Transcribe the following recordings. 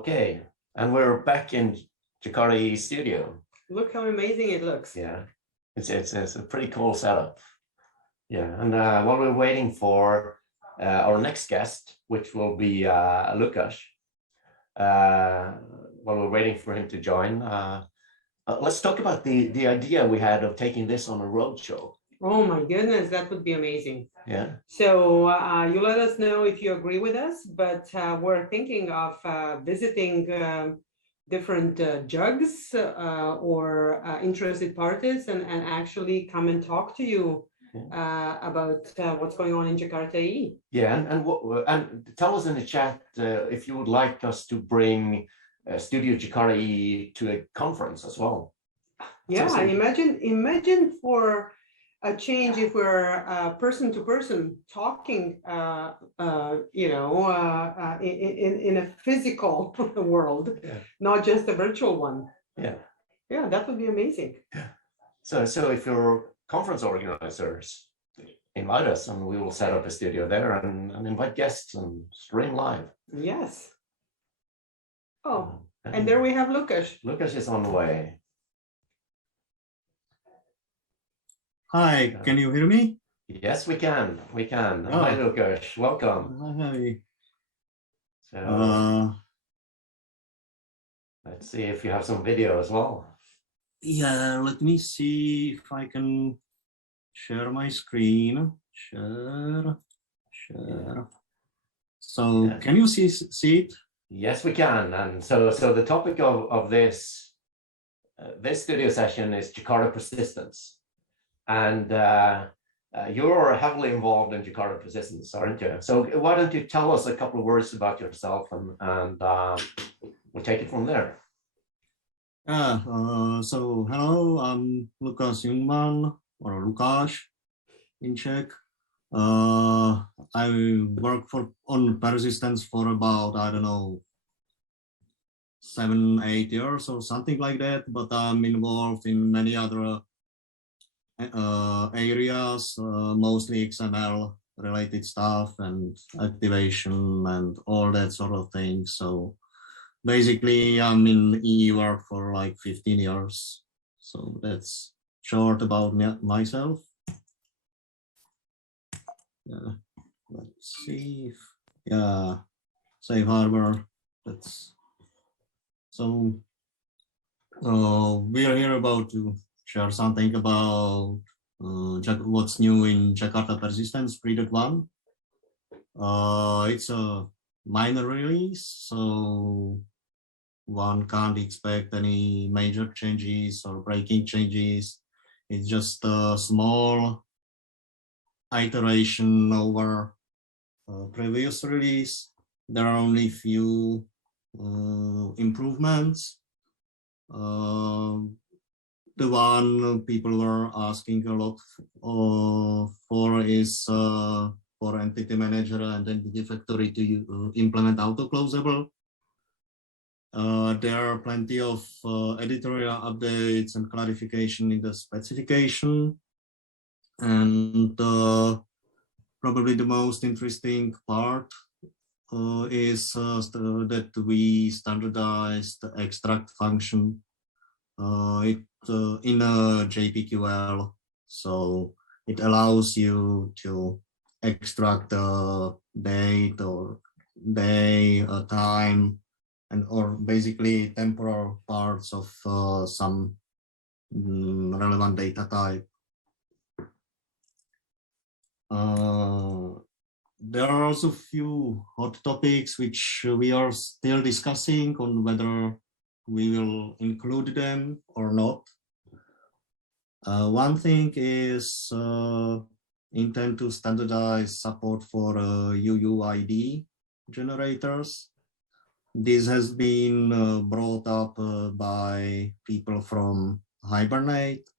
Okay, and we're back in Jakarta EE studio. Look how amazing it looks. Yeah, it's a pretty cool setup. Yeah, and while we're waiting for our next guest, which will be Lukas, while we're waiting for him to join, let's talk about the idea we had of taking this on a roadshow. Oh my goodness, that would be amazing. Yeah. So you let us know if you agree with us, but we're thinking of visiting different jugs or interested parties and actually come and talk to you about what's going on in Jakarta EE. Yeah, and tell us in the chat if you would like us to bring Studio Jakarta EE to a conference as well. Yeah, so imagine for a change if we're person to person talking, in a physical world, not just a virtual one. Yeah, that would be amazing. Yeah. So if you're conference organizers, invite us and we will set up a studio there and invite guests and stream live. Yes. Oh, and there we have Lukas. Lukas is on the way. Hi, can you hear me? Yes, we can. We can. Oh. Hi, Lukas. Welcome. Hi. So, let's see if you have some video as well. Yeah, let me see if I can share my screen. Share. So, can you see it? Yes, we can. And so the topic of this studio session is Jakarta Persistence. And you're heavily involved in Jakarta Persistence, aren't you? So why don't you tell us a couple of words about yourself and we'll take it from there. So hello, I'm Lukas Jungman, or Lukas in Czech. I work on Persistence for about, I don't know, 7-8 years or something like that, but I'm involved in many other areas, mostly XML related stuff and activation and all that sort of thing. So basically I'm in EE work for like 15 years. So that's short about myself. Yeah, let's see if, safe harbor. That's so we are here about to share something about what's new in Jakarta Persistence 3.1. It's a minor release, so one can't expect any major changes or breaking changes. It's just a small iteration over previous release. There are only few improvements. The one people were asking a lot for is for Entity Manager and Entity Factory to implement auto-closable. There are plenty of editorial updates and clarification in the specification. And probably the most interesting part is that we standardized the extract function in a JPQL, so it allows you to extract the date or day, time, and or basically temporal parts of some relevant data type. There are also few hot topics which we are still discussing on whether we will include them or not. One thing is intend to standardize support for UUID generators. This has been brought up by people from Hibernate.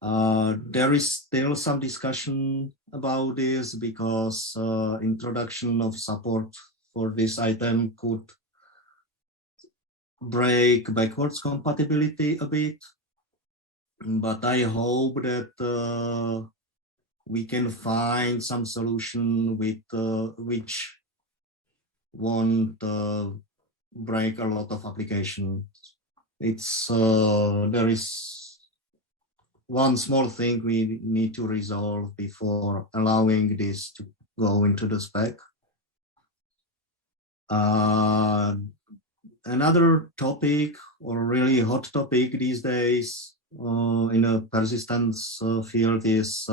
There is still some discussion about this because introduction of support for this item could break backwards compatibility a bit, but I hope that we can find some solution with which won't break a lot of applications. It's there is one small thing we need to resolve before allowing this to go into the spec. Another topic, or really hot topic these days in a persistence field, is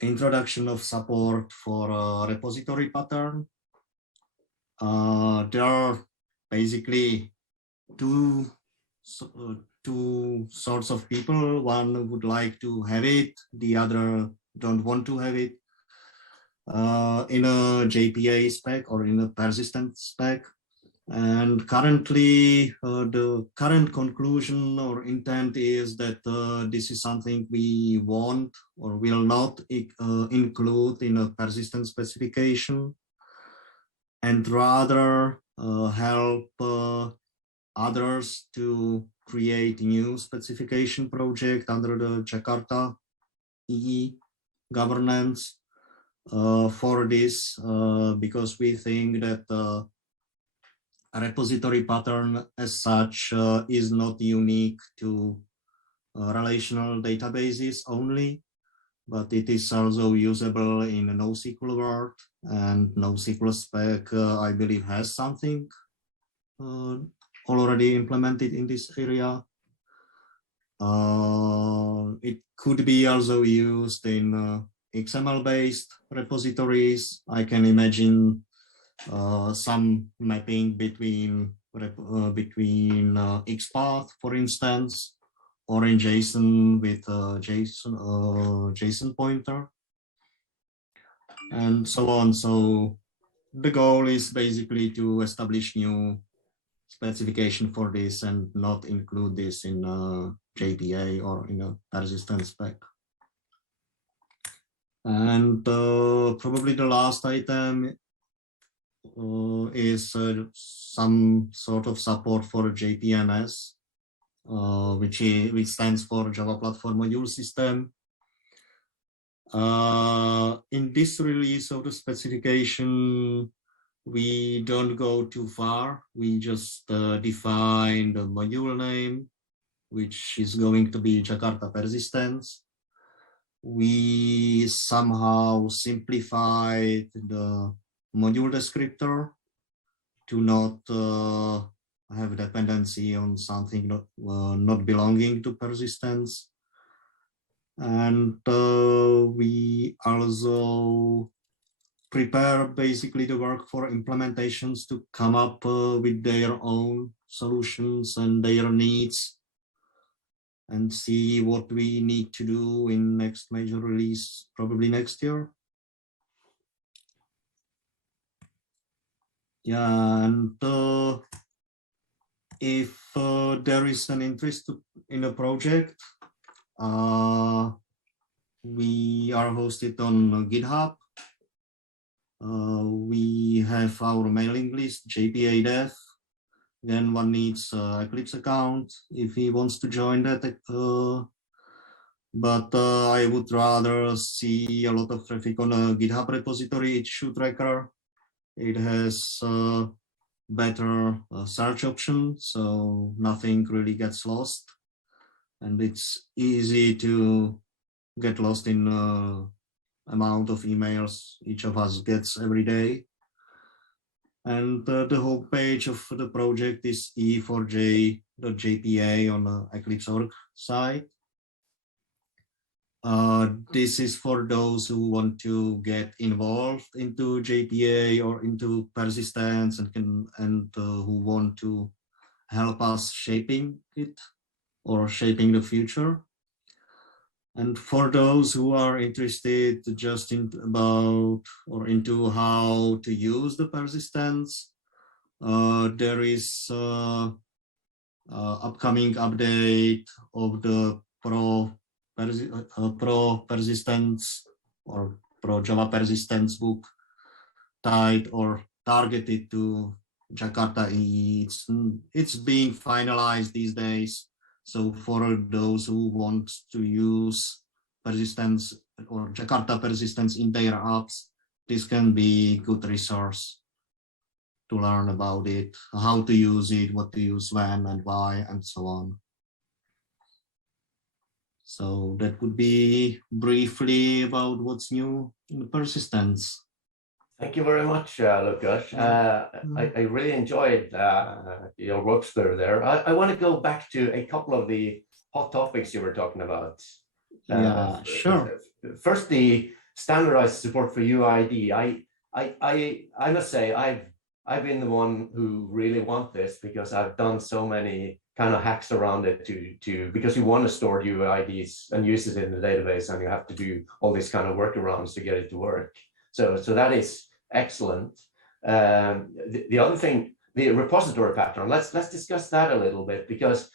introduction of support for a repository pattern. There are basically two sorts of people. One would like to have it, the other don't want to have it. In a JPA spec or in a persistent spec. And currently, the current conclusion or intent is that this is something we want or will not include in a persistent specification, and rather help others to create new specification project under the Jakarta EE governance. For this, because we think that a repository pattern as such is not unique to relational databases only, but it is also usable in a NoSQL world, and NoSQL spec, I believe, has something already implemented in this area. It could be also used in XML-based repositories. I can imagine some mapping between XPath, for instance, or in JSON with JSON pointer, and so on. So the goal is basically to establish new specification for this and not include this in JPA or in a persistent spec. And probably the last item is some sort of support for JPMS, which stands for Java Platform Module System. In this release of the specification, we don't go too far. We just define the module name, which is going to be Jakarta Persistence. We somehow simplified the module descriptor to not have dependency on something not belonging to persistence. And we also prepare basically the work for implementations to come up with their own solutions and their needs, and see what we need to do in next major release, probably next year. Yeah, and if there is an interest in a project, we are hosted on GitHub. We have our mailing list, JPA Dev. Then one needs Eclipse account if he wants to join that. But I would rather see a lot of traffic on a GitHub repository, issue tracker. It has better search option, so nothing really gets lost. And it's easy to get lost in amount of emails each of us gets every day. And the homepage of the project is e4j.jpa on the Eclipse.org site. This is for those who want to get involved into JPA or into persistence and who want to help us shaping it or shaping the future. And for those who are interested just into how to use the persistence, there is upcoming update of the Pro Persistence or Pro Java Persistence book tied or targeted to Jakarta EE. It's being finalized these days. So for those who want to use persistence or Jakarta Persistence in their apps, this can be a good resource. to learn about it, how to use it, what to use when and why, and so on. So that would be briefly about what's new in persistence. Thank you very much, Lukas. I really enjoyed your workflow there. I want to go back to a couple of the hot topics you were talking about. Yeah, sure. First, the standardized support for UID. I must say I've been the one who really want this because I've done so many kind of hacks around it because you want to store UIDs and use it in the database, and you have to do all these kind of workarounds to get it to work. So that is excellent. The other thing, the repository pattern. Let's discuss that a little bit because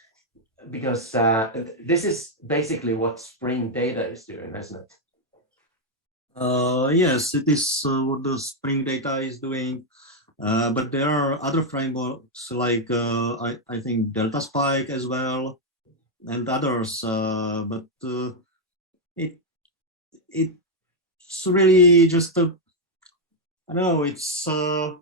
this is basically what Spring Data is doing, isn't it? Yes, it is what the Spring Data is doing. But there are other frameworks like I think Delta Spike as well and others. But it's really just a, I don't know, it's a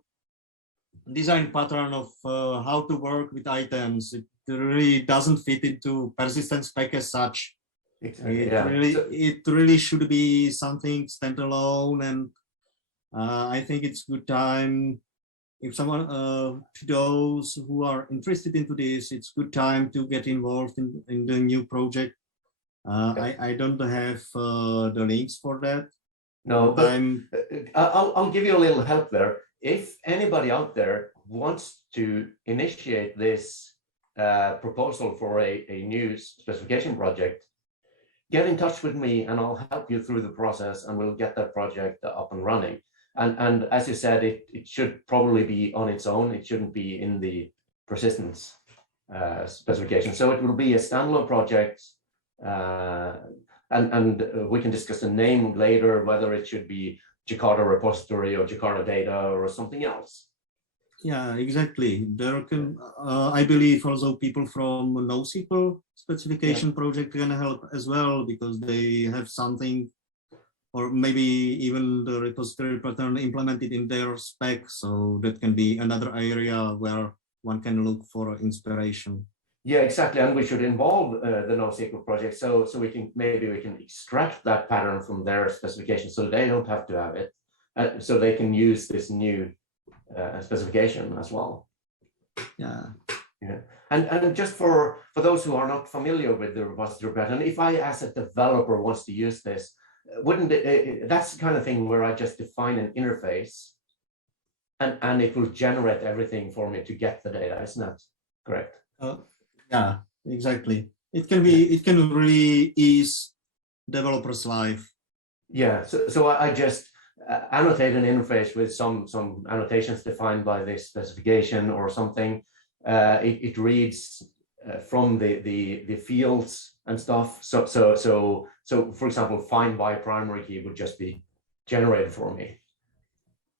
design pattern of how to work with items. It really doesn't fit into persistence spec as such. Exactly. It really should be something standalone, and I think it's good time if someone to those who are interested into this, it's good time to get involved in the new project. I don't have the links for that. No, but I'll give you a little help there. If anybody out there wants to initiate this proposal for a new specification project, get in touch with me and I'll help you through the process and we'll get that project up and running. And as you said, it should probably be on its own. It shouldn't be in the persistence specification. So it will be a standalone project. And we can discuss the name later, whether it should be Jakarta repository or Jakarta data or something else. Yeah, exactly. There can, I believe, also people from NoSQL specification project can help as well because they have something, or maybe even the repository pattern implemented in their spec. So that can be another area where one can look for inspiration. Yeah, exactly. And we should involve the NoSQL project so we can extract that pattern from their specification so they don't have to have it, so they can use this new specification as well. Yeah. And just for those who are not familiar with the repository pattern, if I as a developer wants to use this, wouldn't it, that's the kind of thing where I just define an interface and it will generate everything for me to get the data, isn't that correct? Yeah, exactly. It can really ease developers' life. Yeah. So I just annotate an interface with some annotations defined by this specification or something. It reads from the fields and stuff. So for example, find by primary key would just be generated for me.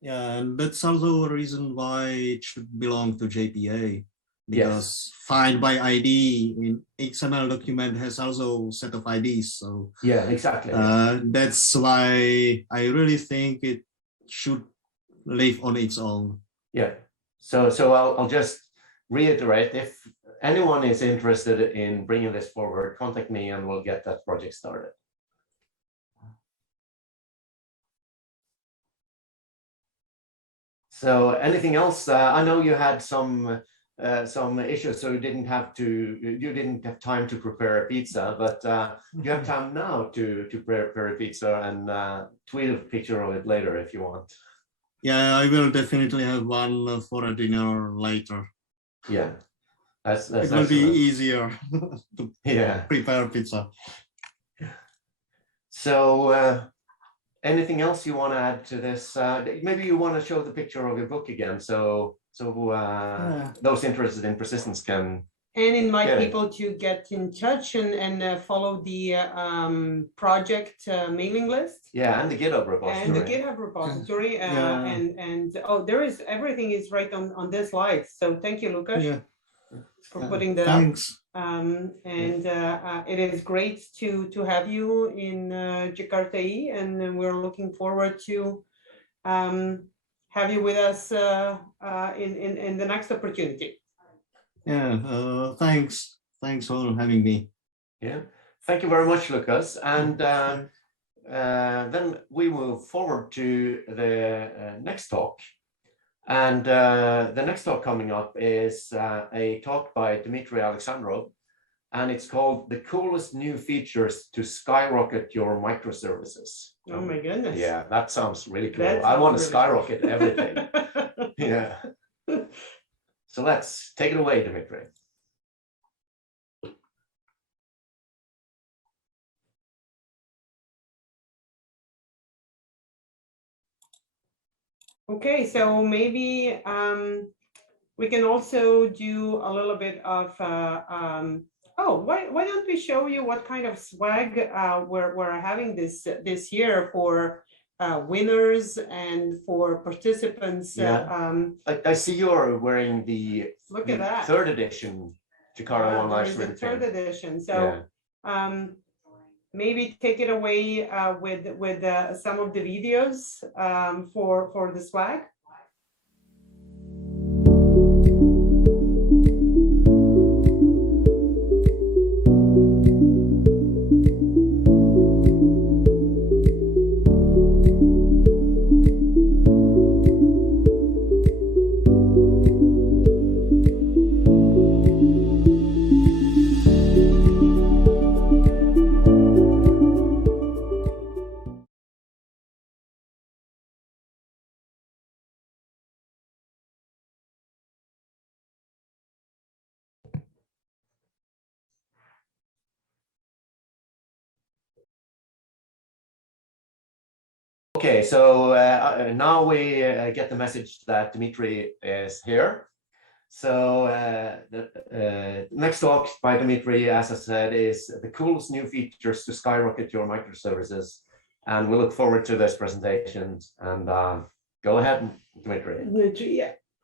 Yeah, and that's also a reason why it should belong to JPA. Because find by ID in XML document has also a set of IDs. So yeah, exactly. That's why I really think it should live on its own. Yeah. So I'll just reiterate, if anyone is interested in bringing this forward, contact me and we'll get that project started. So anything else? I know you had some issues, so you didn't have time to prepare a pizza, but you have time now to prepare a pizza and tweet a picture of it later if you want. Yeah, I will definitely have one for a dinner later. Yeah, that's it will be easier to prepare pizza. So anything else you want to add to this? Maybe you want to show the picture of your book again, so those interested in persistence can invite people to get in touch and follow the project mailing list. Yeah, and the GitHub repository. And the GitHub repository. And there is, everything is right on this slide. So thank you, Lukas, for putting that up. It is great to have you in Jakarta EE, and we're looking forward to have you with us in the next opportunity. Yeah, thanks for having me. Yeah, thank you very much, Lucas. And then we move forward to the next talk. And the next talk coming up is a talk by Dmitry Alexandrov, and it's called "The Coolest New Features to Skyrocket Your Microservices." Oh my goodness. Yeah, that sounds really cool. That I want to sounds really skyrocket cool. everything. Yeah. So let's take it away, Dmitry. Okay, so maybe we can also do a little bit of why don't we show you what kind of swag we're having this year for winners and for participants. Yeah. I see you're wearing the Look at that. third edition JakartaOne There's the Livestream third thing. edition. So maybe take it away with some of the videos for the swag. Okay, so now we get the message that Dmitry is here. So the next talk by Dmitry, as I said, is "The Coolest New Features to Skyrocket Your Microservices." And we look forward to this presentation. And go ahead, Dmitry. Yeah.